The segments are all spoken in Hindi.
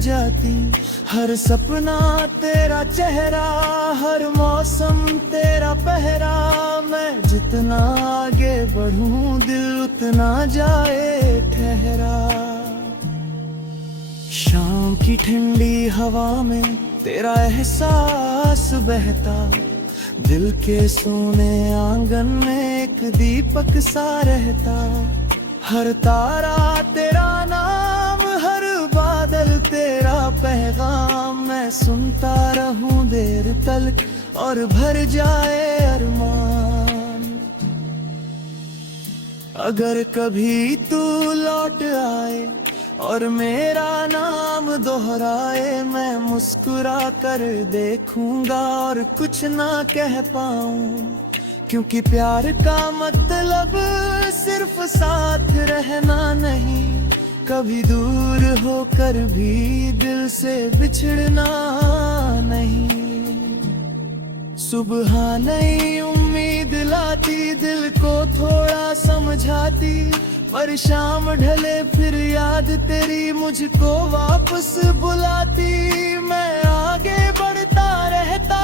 जाती। हर सपना तेरा चेहरा, हर मौसम तेरा पहरा। मैं जितना आगे बढ़ूं दिल उतना जाए ठहरा। शाम की ठंडी हवा में तेरा एहसास बहता। दिल के सोने आंगन में एक दीपक सा रहता। हर तारा तेरा नाम, हर बादल तेरा पैगाम। मैं सुनता रहूं देर तक और भर जाए अरमान। अगर कभी तू लौट आए और मेरा नाम दोहराए, मैं मुस्कुरा कर देखूंगा और कुछ ना कह पाऊं। क्योंकि प्यार का मतलब सिर्फ साथ रहना नहीं, कभी दूर होकर भी दिल से बिछड़ना नहीं। सुबह नई उम्मीद लाती, दिल को थोड़ा समझाती। पर शाम ढले फिर याद तेरी मुझको वापस बुलाती। मैं आगे बढ़ता रहता,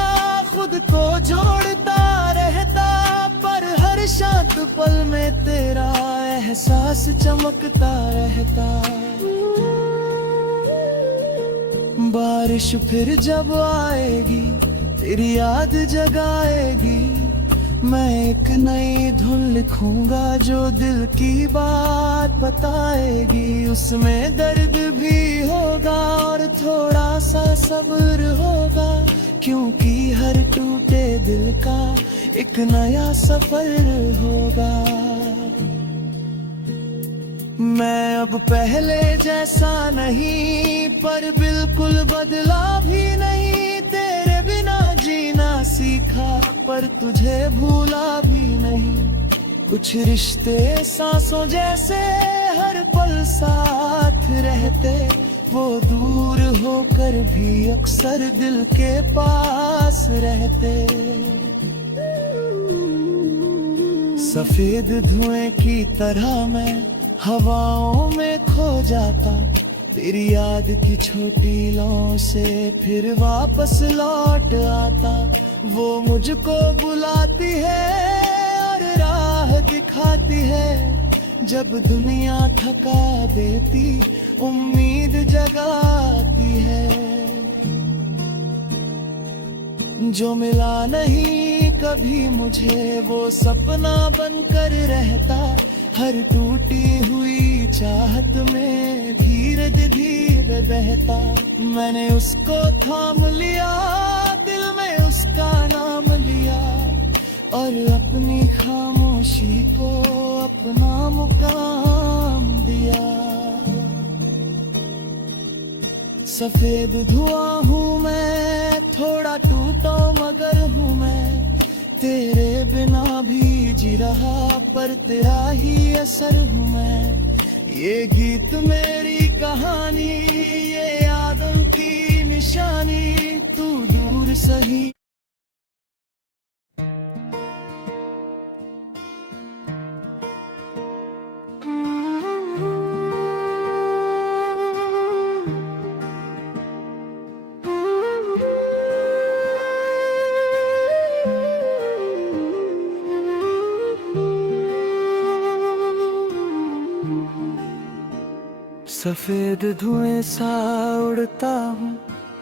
खुद को जोड़ता रहता। पर हर शांत पल में तेरा एहसास चमकता रहता। बारिश फिर जब आएगी तेरी याद जगाएगी। मैं एक नई धुन लिखूंगा जो दिल की बात बताएगी। उसमें दर्द भी होगा और थोड़ा सा सब्र होगा। क्योंकि हर टूटे दिल का एक नया सफर होगा। मैं अब पहले जैसा नहीं, पर बिल्कुल बदला भी नहीं। तेरे बिना जीना सीखा, पर तुझे भूला भी नहीं। कुछ रिश्ते सांसों जैसे हर पल साथ रहते। वो दूर होकर भी अक्सर दिल के पास रहते। सफेद धुएं की तरह मैं हवाओं में खो जाता। तेरी याद की छोटी लौ से फिर वापस लौट आता। वो मुझको बुलाती है और राह दिखाती है। जब दुनिया थका देती उम्मीद जगाती है। जो मिला नहीं कभी मुझे वो सपना बनकर रहता। हर टूटी हुई चाहत में धीरे धीरे बहता। मैंने उसको थाम लिया, दिल में उसका नाम लिया। और अपनी खामोशी को अपना मुकाम दिया। सफेद धुआं हूँ मैं, थोड़ा टूटा मगर हूँ मैं। तेरे बिना भी जी रहा, पर तेरा ही असर हूँ मैं। ये गीत मेरी कहानी, ये यादों की निशानी। तू दूर सही। सफेद धुएं सा उड़ता हूँ,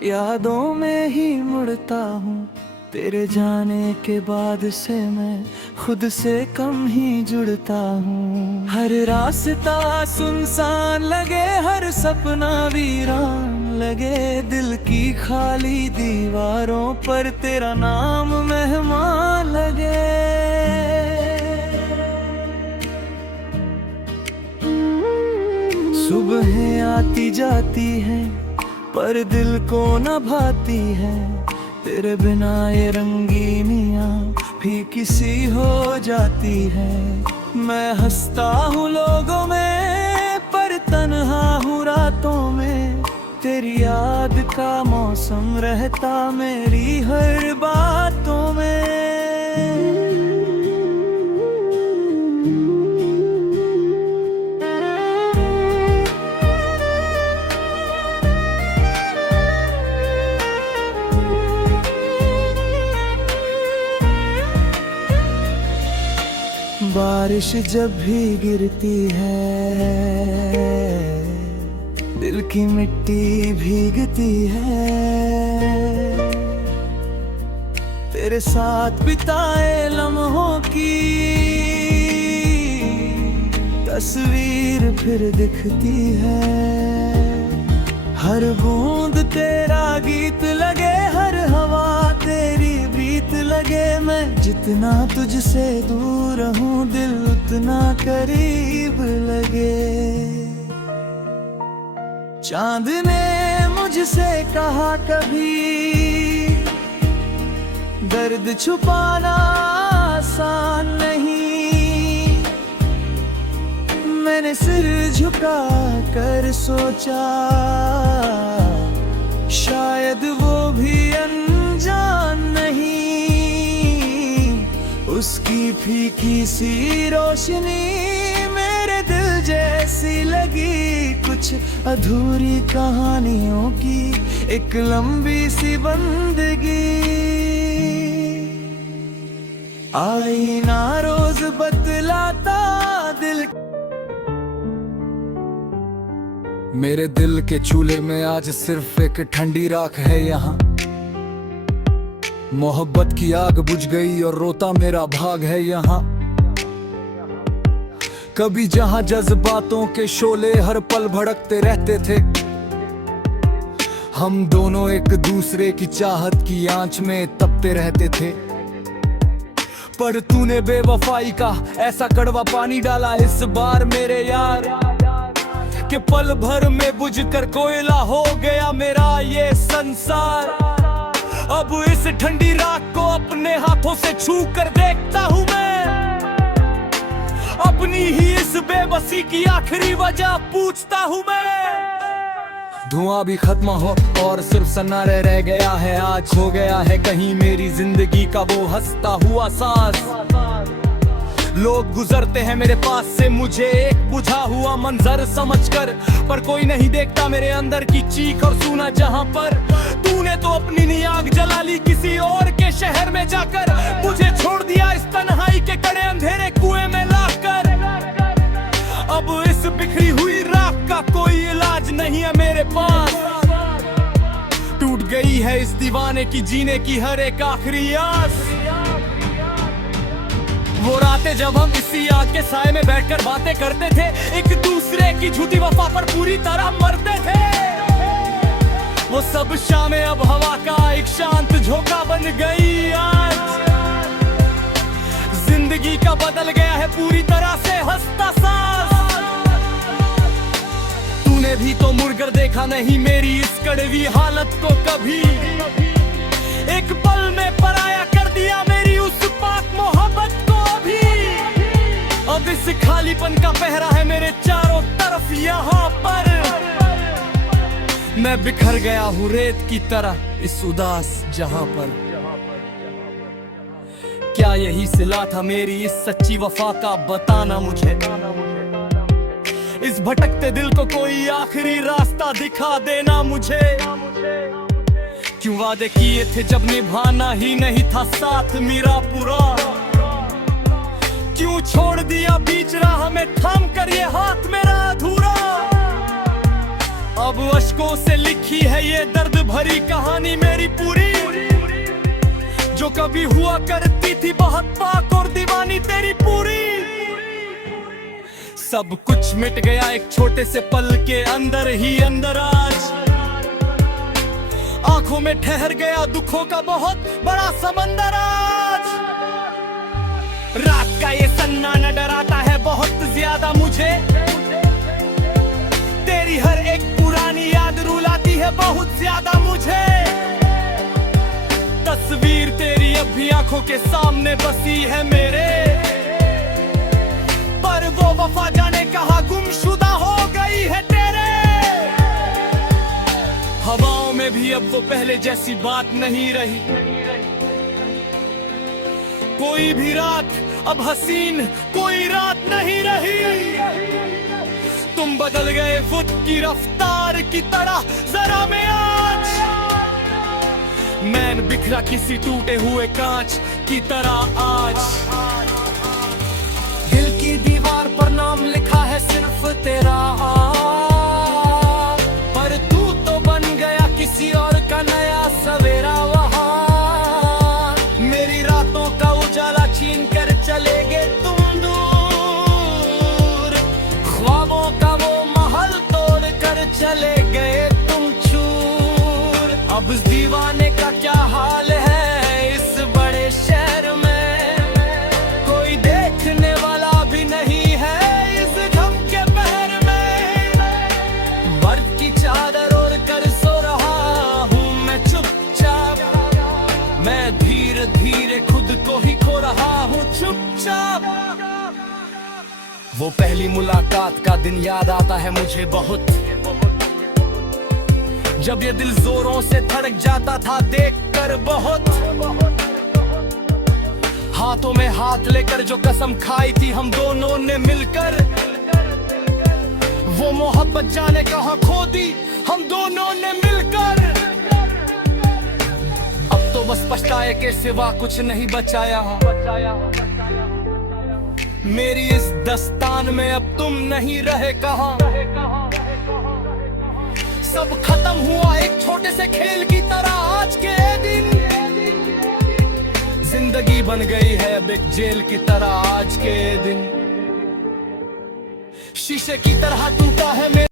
यादों में ही मुड़ता हूँ। तेरे जाने के बाद से मैं खुद से कम ही जुड़ता हूँ। हर रास्ता सुनसान लगे, हर सपना वीरान लगे। दिल की खाली दीवारों पर तेरा नाम मेहमान लगे। सुबहें आती जाती हैं पर दिल को न भाती है। तेरे बिना ये रंगीनियाँ भी किसी हो जाती है। मैं हंसता हूँ लोगों में पर तन्हा हूँ रातों में। तेरी याद का मौसम रहता मेरी हर बातों में। बारिश जब भी गिरती है दिल की मिट्टी भीगती है। तेरे साथ बिताए लम्हों की तस्वीर फिर दिखती है। हर बूंद तेरा गीत लगे, हर हवा तेरी प्रीत लगे। मैं जितना तुझसे दूर हूँ दिल उतना करीब लगे। चांद ने मुझसे कहा कभी दर्द छुपाना आसान नहीं। मैंने सिर झुका कर सोचा शायद वो भी अनजान नहीं। उसकी फीकी सी रोशनी मेरे दिल जैसी लगी। कुछ अधूरी कहानियों की एक लंबी सी बंदगी। आईना रोज बतलाता दिल। मेरे दिल के चूल्हे में आज सिर्फ एक ठंडी राख है। यहाँ मोहब्बत की आग बुझ गई और रोता मेरा भाग है। यहाँ कभी जहां जज्बातों के शोले हर पल भड़कते रहते थे, हम दोनों एक दूसरे की चाहत की आंच में तपते रहते थे। पर तूने बेवफाई का ऐसा कड़वा पानी डाला इस बार मेरे यार, कि पल भर में बुझकर कोयला हो गया मेरा ये संसार। अब इस ठंडी राख को अपने हाथों से छू कर देखता हूँ मैं, अपनी ही इस बेबसी की आखिरी वजह पूछता हूँ मैं। धुआं भी खत्म हो और सिर्फ सन्नाटा रह गया है। आज खो गया है कहीं मेरी जिंदगी का वो हंसता हुआ सांस। लोग गुजरते हैं मेरे पास से मुझे एक बुझा हुआ मंजर समझकर, पर कोई नहीं देखता मेरे अंदर की चीख और सुना जहां पर। तूने तो अपनी नी आग जला ली किसी और के शहर में जाकर, मुझे छोड़ दिया इस तन्हाई के कड़े अंधेरे कुएं में लाकर। अब इस बिखरी हुई राख का कोई इलाज नहीं है मेरे पास। टूट गई है इस दीवाने की जीने की हर एक आखिरी आस। वो रातें जब हम इसी आग के साए में बैठकर बातें करते थे, एक दूसरे की झूठी वफा पर पूरी तरह मरते थे। वो सब शामें अब हवा का एक शांत झोंका बन गई। आज जिंदगी का बदल गया है पूरी तरह से हंसता सांस। तूने भी तो मुड़कर देखा नहीं मेरी इस कड़वी हालत को कभी। एक पल में पराया कर दिया मेरी उस पाक मोहब्बत को अभी। अब इस खालीपन का पहरा है मेरे चारों तरफ यहाँ पर। मैं बिखर गया हूँ रेत की तरह इस उदास जहां पर। क्या यही सिला था मेरी इस सच्ची वफा का, बताना मुझे। इस भटकते दिल को कोई आखिरी रास्ता दिखा देना मुझे। क्यों वादे किए थे जब निभाना ही नहीं था साथ मेरा पूरा। क्यों छोड़ दिया बीच राह में थाम कर ये हाथ मेरा अधूरा। अब अश्कों से लिखी है ये दर्द भरी कहानी मेरी पूरी, जो कभी हुआ करती थी बहुत पाक और दीवानी तेरी पूरी। सब कुछ मिट गया एक छोटे से पल के अंदर ही अंदर। आज आंखों में ठहर गया दुखों का बहुत बड़ा समंदर। आज रात का ये सन्नाटा डराता है बहुत ज्यादा मुझे। तेरी हर एक पुरानी याद रुलाती है बहुत ज्यादा मुझे। तस्वीर तेरी अब भी आंखों के सामने बसी है मेरे, पर वो वफा जाने कहाँ गुमशुदा हो गई है तेरे। हवाओं में भी अब वो पहले जैसी बात नहीं रही। कोई भी रात अब हसीन कोई रात नहीं रही। तुम बदल गए वुड की रफ्तार की तरह जरा मैं आज। मैं बिखरा किसी टूटे हुए कांच की तरह आज। दिल की नाम लिखा है सिर्फ तेरा, पर तू तो बन गया किसी और का नया सवेरा वहाँ। मेरी रातों का उजाला छीन कर चले गए तुम दूर, ख्वाबों का वो महल तोड़ कर चले गए तुम चूर। अब इस दीवाने का क्या हाल है इस बड़े शहर में, कोई देखने वाला भी नहीं है इस गम के पहर में। बर्फ की चादर ओढ़ कर सो रहा हूँ मैं चुपचाप, मैं धीरे धीरे खुद को ही खो रहा हूँ चुपचाप। वो पहली मुलाकात का दिन याद आता है मुझे बहुत, जब ये दिल जोरों से धड़क जाता था देखकर बहुत। हाथों में हाथ लेकर जो कसम खाई थी हम दोनों ने मिलकर, वो मोहब्बत जाने कहाँ खो दी हम दोनों ने मिलकर। अब तो बस पछताए के सिवा कुछ नहीं बचाया, मेरी इस दस्तान में अब तुम नहीं रहे कहाँ। सब खत्म हुआ एक छोटे से खेल की तरह आज के दिन, जिंदगी बन गई है अब एक जेल की तरह आज के दिन। शीशे की तरह टूटा है मेरा